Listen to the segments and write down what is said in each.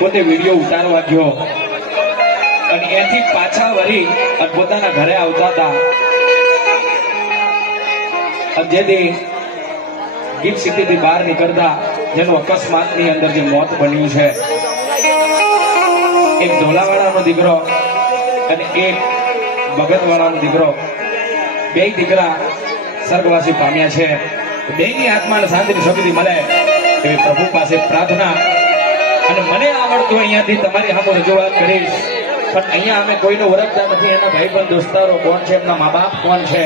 પોતે વિડીયો ઉતારવા ગયો અને એથી પાછા વળી અને પોતાના ઘરે આવતા હતા. જેથી ગિફ્ટ સિટીથી બહાર નીકળતા જેનું અકસ્માતની અંદર જે મોત બન્યું છે, એક ઢોલાવાળાનો દીકરો અને એક ભગતવાળાનો દીકરો, બે દીકરા સ્વર્ગવાસી પામ્યા છે. બેની આત્માને શાંતિની શક્તિ મળે એવી પ્રભુ પાસે પ્રાર્થના. અને મને આવડતું અહીંયાથી તમારી સામે રજૂઆત કરીશ, પણ અહીંયા અમે કોઈને ઓળખતા નથી. એના ભાઈબંધ દોસ્તારો કોણ છે, એમના મા બાપ કોણ છે.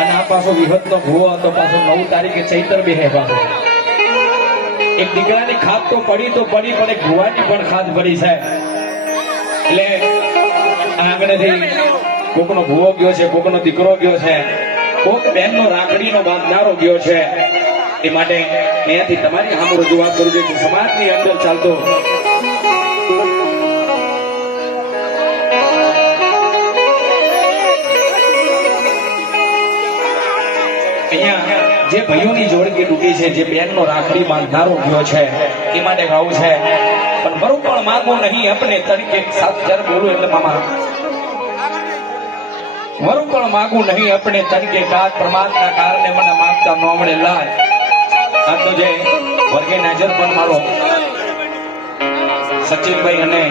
અને આ પાછો વિહતનો ભૂવો હતો, પાછો 9 તારીખે ચૈતર બેહે પાછો. એક દીકરાની ખાત તો પડી પણ એક ભુવાની પણ ખાત પડી છે. એટલે આગળથી કોકનો ભૂવો ગયો છે, કોકનો દીકરો ગયો છે, કોક બહેનનો રાખડીનો બાંધનારો ગયો છે. એ માટે અહીંયાથી તમારી સામે રજૂઆત કરું છું કે સમાજની અંદર ચાલતો અહીંયા જે ભાઈઓની જોડકી તૂટી છે, જે બહેનનો રાખડી બાંધનારો ગયો છે, એ માટે ગાવું છે. પણ બરું પણ માગું નહીં આપણે તરીકે 7,000 બોલું એટલે મામા વરું પણ માગું નહીં આપણે તરીકે કાત પ્રમાદના કારણે મને માગતા ન મળે લાજ. આ તો જે વર્ગે નાજર પણ મારો સચિનભાઈ અને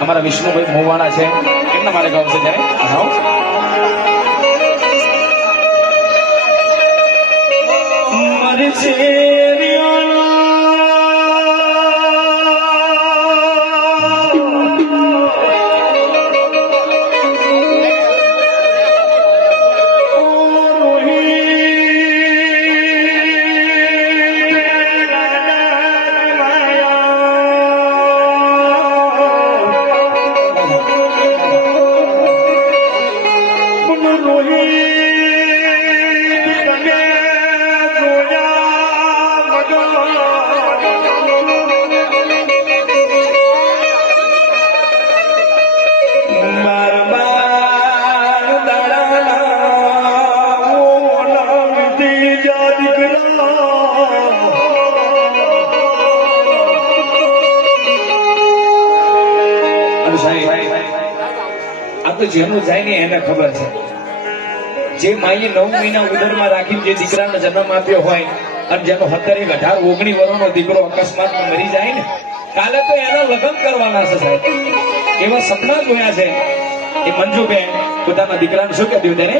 અમારા વિષ્ણુભાઈ મોવાણા છે, એમના મારે ગાવું છે. ત્યારે જેનું જાય ને એને ખબર છે. જે માએ 9 મહિના ઉદરમાં રાખીને જે દીકરાનો જન્મ આપ્યો હોય અને જેનો 17, 18, 19 વર્ષનો દીકરો અકસ્માતમાં મરી જાય ને, કાલે તો એના લગ્ન કરવાના છે સાહેબ. એવા સપના જોયા છે. એ મંજુબેન પોતાના દીકરાને શું કહ્યું તેને?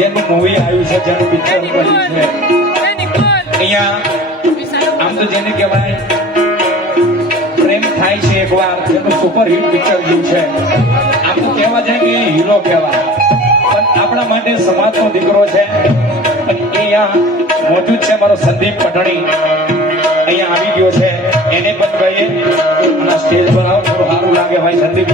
જેનું મૂવી આવ્યું છે, જેનું પિક્ચર બન્યું છે, અહીંયા આમ તો જેને કહેવાય પ્રેમ થાય છે એકવાર, જેનું સુપર હિટ પિક્ચર જેવું છે. આમ તો કહેવા જાય કે હીરો કહેવાય, પણ આપણા માટે સમાજનો દીકરો છે. અને અહીંયા મોજૂદ છે મારો સંદીપ પટણી, અહીંયા આવી ગયો છે. એને પણ કહીએ અને સ્ટેજ પર આવો, થોડું સારું લાગે ભાઈ સંદીપ.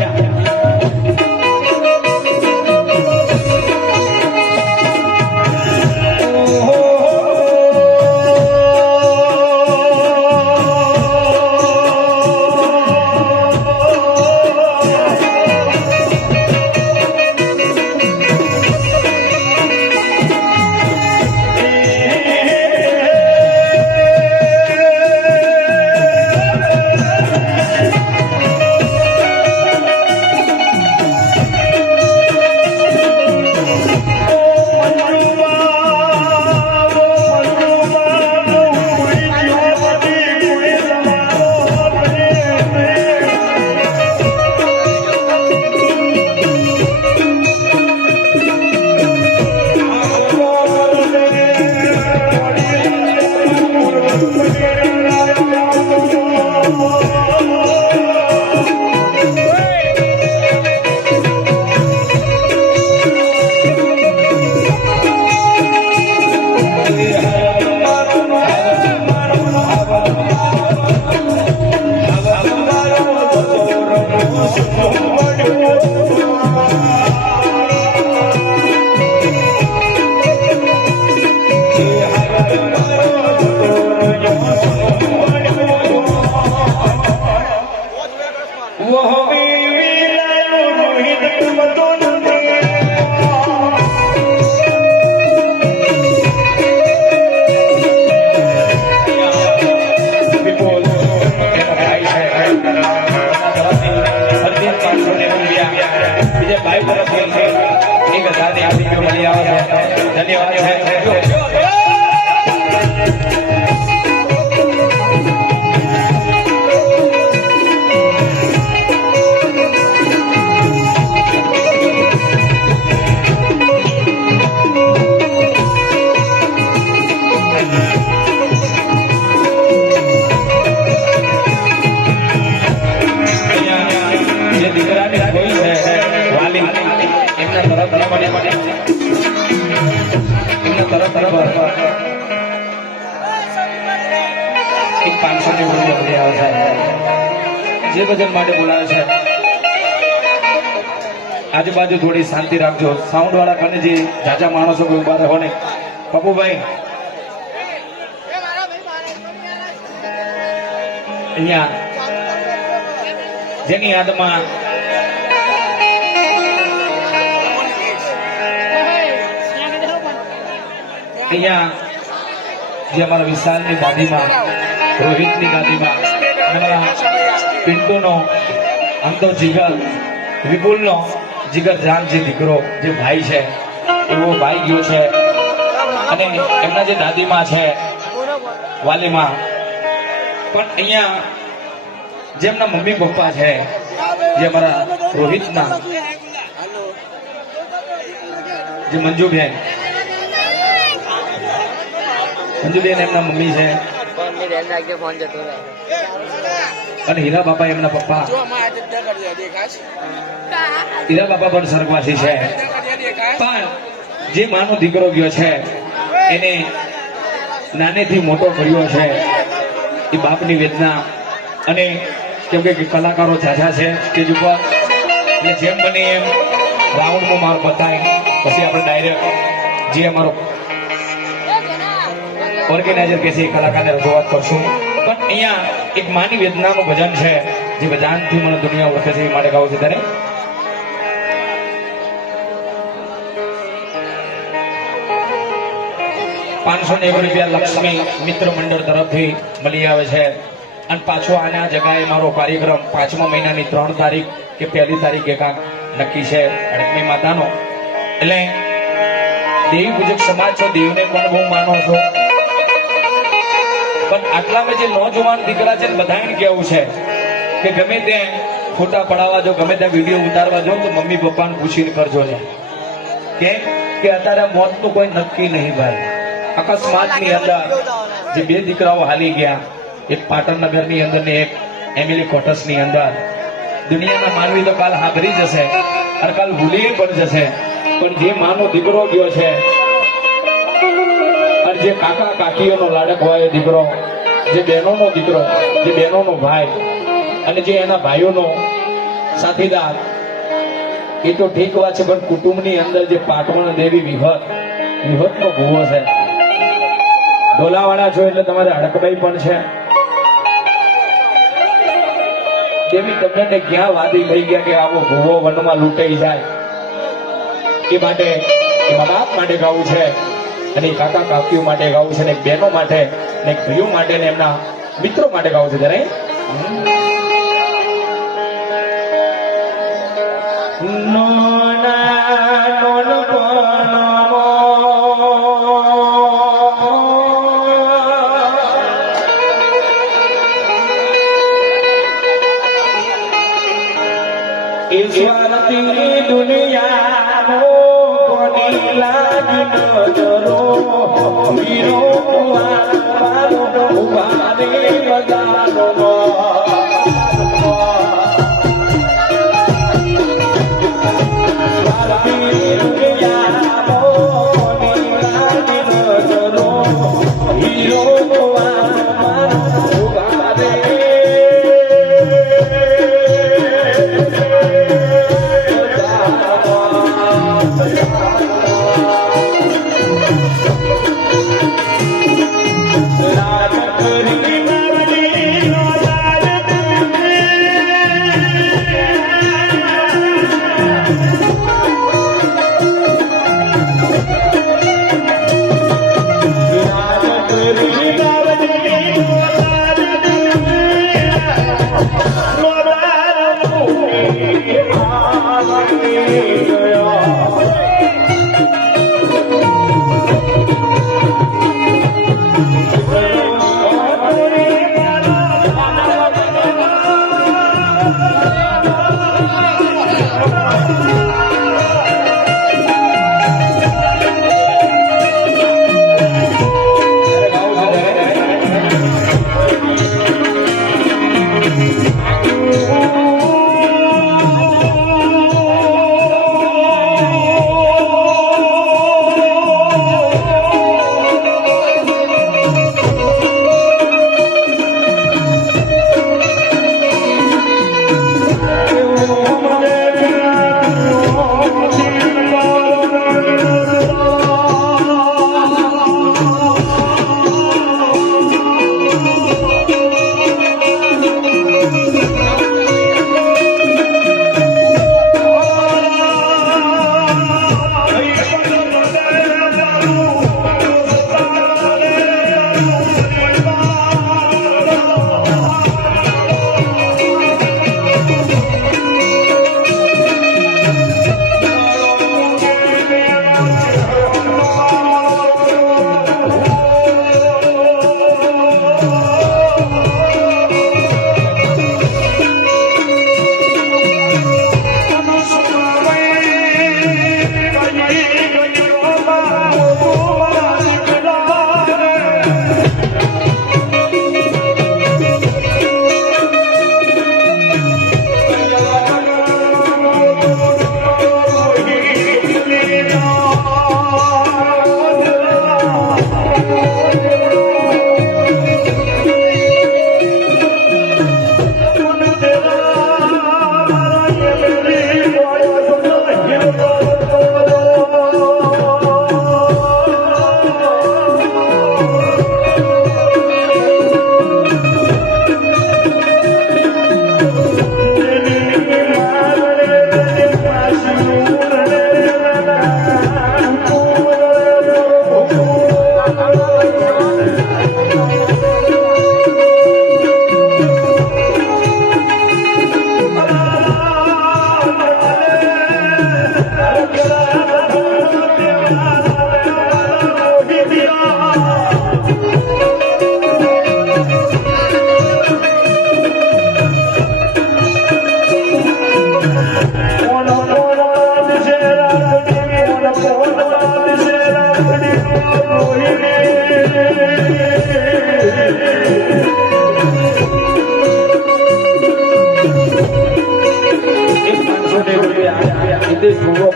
ધન્યવાદ છે. જે દીકરાની કોઈ છે વાલી એમના તરફ એમના તરફ એક 500 ની રૂપિયા આવે છે જે ભજન માટે બોલાવે છે. આજુબાજુ થોડી શાંતિ રાખજો. સાઉન્ડ વાળા કને જે જાજા માણસો ઉભા રહો ને. પપ્પુભાઈ અહીંયા જેની યાદમાં અહીંયા જે અમારા વિશાલની ગાદીમાં, રોહિતની ગાદીમાં, અમારા પિન્ટુનો આમતો જીગર, વિપુલનો જીગર જાન જે દીકરો, જે ભાઈ છે એવો ભાઈ ગયો છે. અને એમના જે દાદીમાં છે વાલીમાં પણ અહીંયા જેમના મમ્મી પપ્પા છે, જે અમારા રોહિતના જે મંજુબેન એમના મમ્મી છે અને હીરા બાપા એમના પપ્પા. હીરા બાપા પણ સ્વર્ગવાસી છે. પણ જે માનો દીકરો ગયો છે એને નાનેથી મોટો કર્યો છે એ બાપની વેદના. અને કેમ કે કલાકારો ઝાઝા છે સ્ટેજ ઉપર, એટલે જેમ બને એમ રાઉન્ડમાં મારો બતાય પછી આપણે ડાયરેક્ટ જે અમારો ઓર્ગેનાઇઝર કે છે એ કલાકારને રજૂઆત કરશું. પણ અહીંયા એક માની વેદનાનું ભજન છે જે ભજનથી મને દુનિયા ઓળખે છે એ માટે ગાવું છે. ત્યારે ₹501 લક્ષ્મી મિત્ર મંડળ તરફથી મળી આવે છે. અને પાછો આના જગાએ મારો કાર્યક્રમ 5મા મહિનાની 3 તારીખ કે 1 તારીખે કાંક નક્કી છે અડકમી માતાનો. એટલે દેવી પૂજક સમાજ છો, દેવને પણ બહુ માનો છો, પણ આટલામાં જે નોજવાન દીકરા છે બધાને કેવું છે કે ગમે ત્યાં ફોટા પડાવવા જો, ગમે ત્યાં વિડીયો ઉતારવા જો તો મમ્મી પપ્પાને પૂછીને કરજો છે. કે અત્યારે મોતનું કોઈ નક્કી નહીં ભાઈ. અકસ્માતની અંદર જે 2 દીકરાઓ હાલી ગયા, એક પાટણનગરની અંદર ને એક એમિલી કોટસની અંદર. દુનિયાના માનવી તો કાલ હાભરી જશે અને કાલ ભૂલી પણ જશે, પણ જે માનો દીકરો ગયો છે અને જે કાકા કાકીઓનો લાડક હોય દીકરો, જે બહેનોનો દીકરો, જે બહેનોનો ભાઈ અને જે એના ભાઈઓનો સાથીદાર, એ તો ઠીક વાત છે. પણ કુટુંબની અંદર જે પાટવણ દેવી વિહતનો ભૂવો છે. ઢોલાવાળા છો એટલે તમારે હડકભાઈ પણ છે. દેવી તમને ક્યાં વાદી થઈ ગયા કે આવો ભૂવો વનમાં લૂંટાઈ જાય. એ માટે એમાં બાપ માટે ગાવું છે અને કાકા કાકીઓ માટે ગાવું છે, ને બહેનો માટે, ને ભાઈઓ માટે, ને એમના મિત્રો માટે ગાવું છે. ત્યારે ઈશ્વરથી દુનિયાનો કોની લાજ નજરો વીરો મારો ઉભા રે બજારો.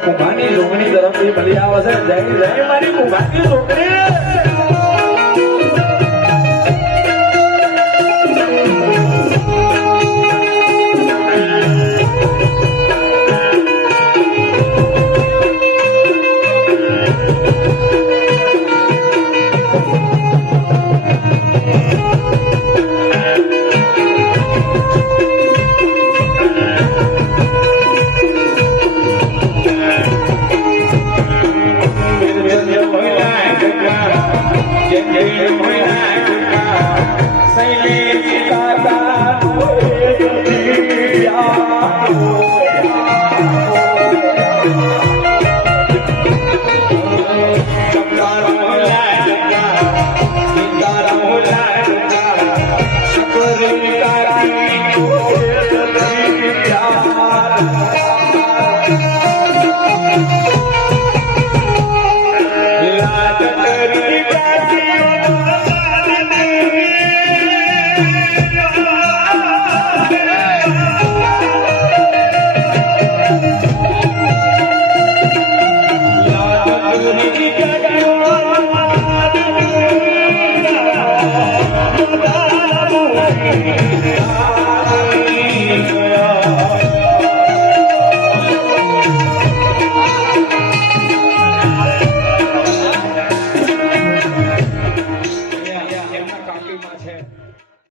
કુંભાની લોગણી તરફથી મળી આવે છે જય જય મારી કુંભાની લોગણી